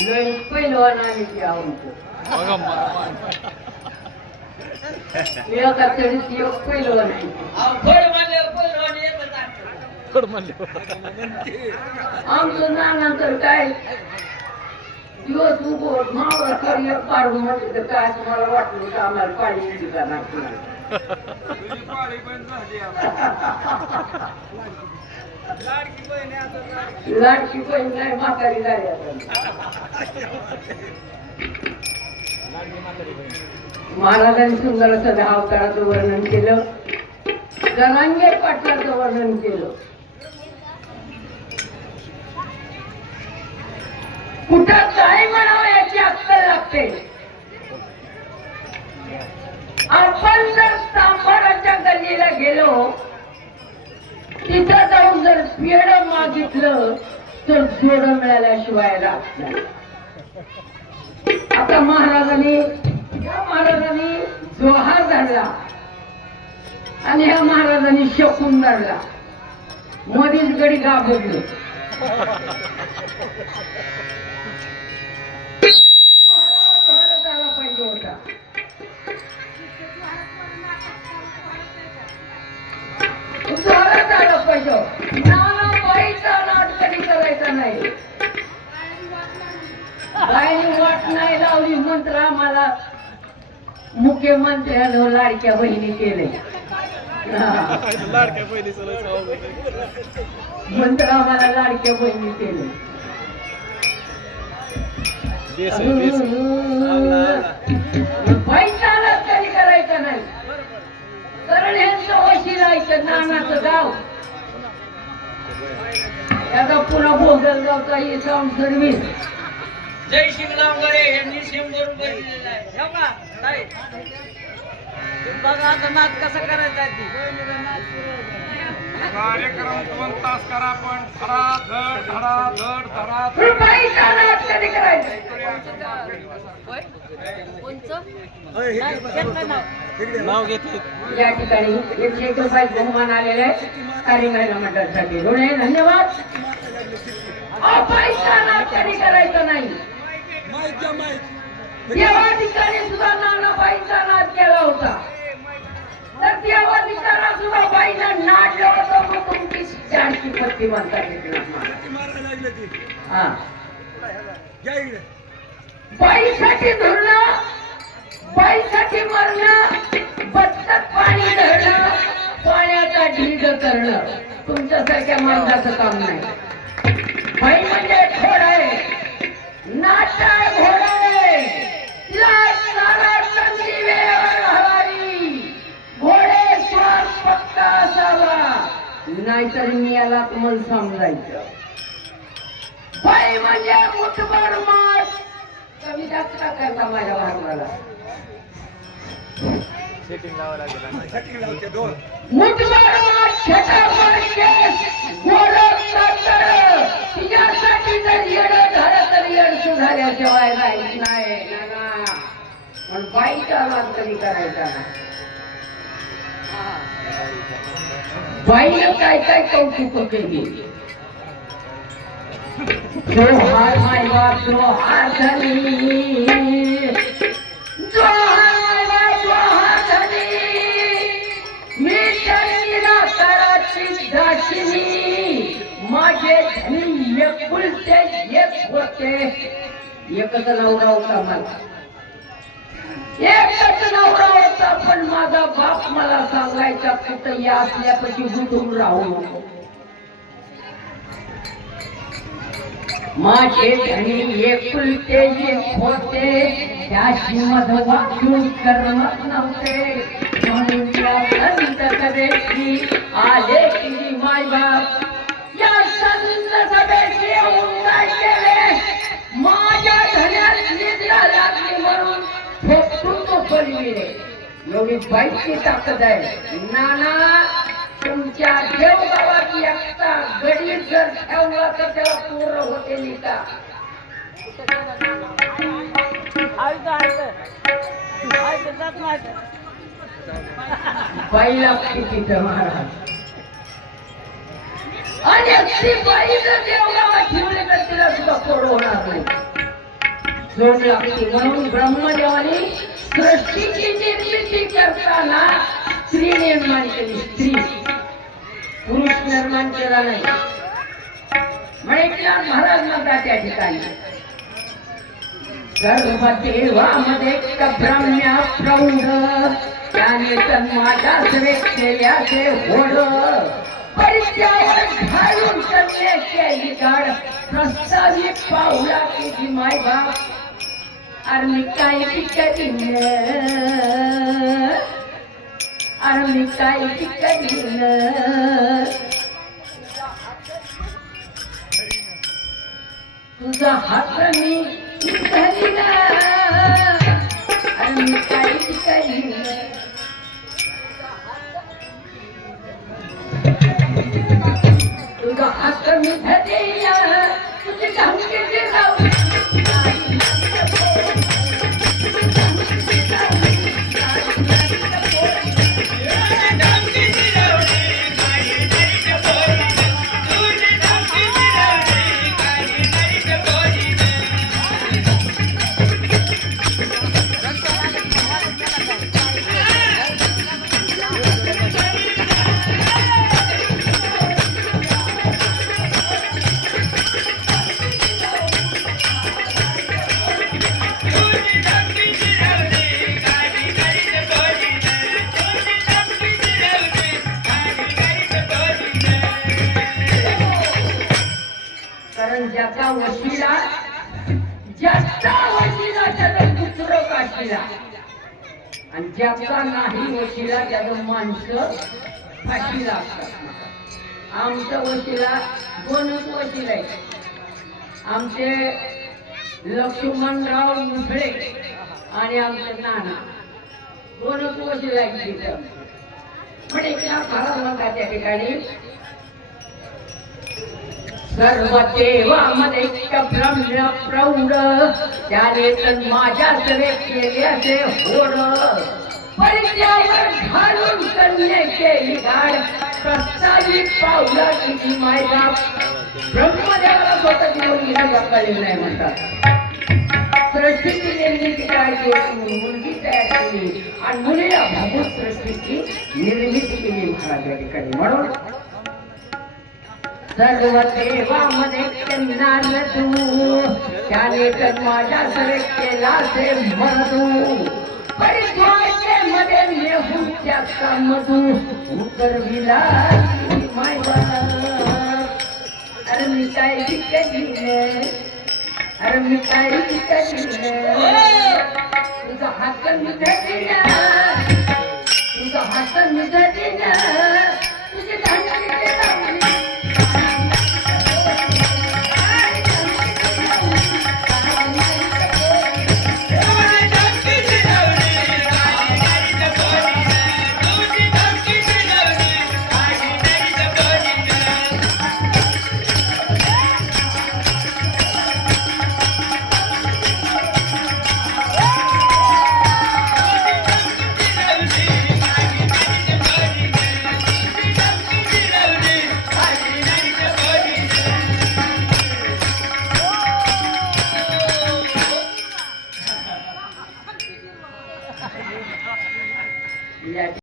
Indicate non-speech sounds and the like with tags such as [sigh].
लय पहिलवान आली ती आवडतो बघा मा- एका म्हणले. आमचं नाना तर काय? दिवस मावळ म्हटलं तर काय तुम्हाला वाटलं आम्हाला पाणी येते का नाही लाडकी बहीण नाही म्हातारी झाली आता. महाराजांनी सुंदर असं दहा वर्णन केलं. जनांगे पाटलाचं वर्णन केलं. कुठं काय म्हणावं याची अक्कल लागते? आपण जर सांबाराच्या गल्लीला गेलो तिथं जाऊन जर पेड मागितलं तर जोड मिळाल्याशिवाय राहत नाही. आता महाराजांनी या महाराजांनी जोहार धरला आणि ह्या महाराजांनी शकून धरला. मधीच गडी घाबरलो करायचा नाही नाही लावली मंत्र आम्हाला मुख्यमंत्र्यानं लाडक्या बहिणी केले [laughs] लाडक्या मंत्र आम्हाला लाडक्या बहिणी केले. बेस बेस बाईचा नाट कधी करायचा नाही. कारण ह्यांचं वशी राहायचं नानाचं गाव त्याचा पुन्हा भोगल गावचा साऊंड सर्व्हिस जय शिवरामगडे यांनी शंभर रुपये दिलेला आहे? बघा आता नाच कसा करायचा कार्यक्रम दोन तास करा पण होय? कोणचं? नाही, घेतलं नाव. घेतले. या ठिकाणी एकशे एक रुपये बहुमान आलेले आहे कार्यक्रम मंडळासाठी ऋणे धन्यवाद. करायचा नाही. देवा ठिकाणी सुद्धा नानाबाईचा नाच केला. चारची पत्ती म्हणता येते हा. बाईसाठी धरणं बाईसाठी मरणं बत्तक पाणी धरणं पाण्याचा ढीग करणं. तुमच्यासारख्या माणसाचं काम नाही. बाई म्हणजे घोड आहे. नाटा घोड नाहीतर मी याला मन समजायचं. बाई म्हणजे मुठभर मास कमी जास्त का करता माझ्या भागवाला सेटिंग लावा लागेल [laughs] मुठभर मास छटाभर केस गोरख साखर तिच्यासाठी जर येणं झालं तर येण सुधारल्याशिवाय राहील नाही पण बाईचा करायचा नाही. बाईनं काय काय कौतुक केली? जोहार माय बाप जोहार धनी जोहार माय बाप जोहार धनी मी शरीरा कराची दाशिनी. माझे धनी एकुलते एक होते. एकच नवरा होता मला. एकच नवरा होता पण माझा बाप मला सांगायचा कुठं या असल्यापैकी गुंतून राहू नको. माझे धनी एकुलते एक होते त्याशी मध वाचून करमत नव्हते. म्हणून या संत सभेशी आले की माय बाप. या संत सभेशी येऊन काय केले? माझ्या धन्यात निद्रा लागली म्हणून फेकून तो एवढी बाईची ताकद आहे. नाना तुमच्या देवगावात एकटा गडी जर ठेवला तर त्याला पूर्ण होते नाही का आयतं बाईला किती महाराज. आणि अगदी बाई जर देवगावात ठेवले तर तिला सुद्धा कोड होणार नाही. जोड लागते म्हणून ब्रह्मदेवाने सृष्टीची निर्मिती करताना स्त्री निर्माण केली. स्त्री. पुरुष निर्माण केला नाही. म्हणजे महाराज म्हणतात त्या ठिकाणी गर्भदेवामध्ये कब्रम्या प्रौढ त्याने तन्माच्या केल्याचे होड. परित्यावर घालून कन्याचे गाड प्रस्तावित पाहुला की माय बाप अरे मी काय ती करीन अरे मी काय ती करीन तुझा हात मी धरीन अरे मी काय कारण ज्याचा वशिला ज्याचा वशिला त्याचा पुत्र काशीला. आणि ज्याचा नाही वशिला त्याचं माणसं फाशीला असतात. आमचा वशिला दोनच वशिला आहे. आमचे लक्ष्मणराव मुसळे आणि आमचे नाना. दोनच वशिला आहेत तिथं. पण एकदा महाराज त्या ठिकाणी सर्व ब्रह्म प्रौढ त्याने तन माझ्या सवे असे होड परित्यावर घालून कन्याचे गाड प्रस्तावित पावला किती मायबाप ब्रह्मदेवाला स्वतः स्वतःची मुलगी कळलेली नाही म्हणतात सृष्टीची निर्मिती काय केली मुलगी तयार केली आणि मुलीला भागून सृष्टीची निर्मिती केली महाराज या ठिकाणी म्हणून सर्व देवामध्ये त्यांना तू त्याने तर माझ्या सरे केला ते म्हणू परिद्वाचे मध्ये नेहून त्याचा मधू उतरविला माय अरे मी काय कधी अरे मी काय कधी तुझा हात मी तुझा हात मी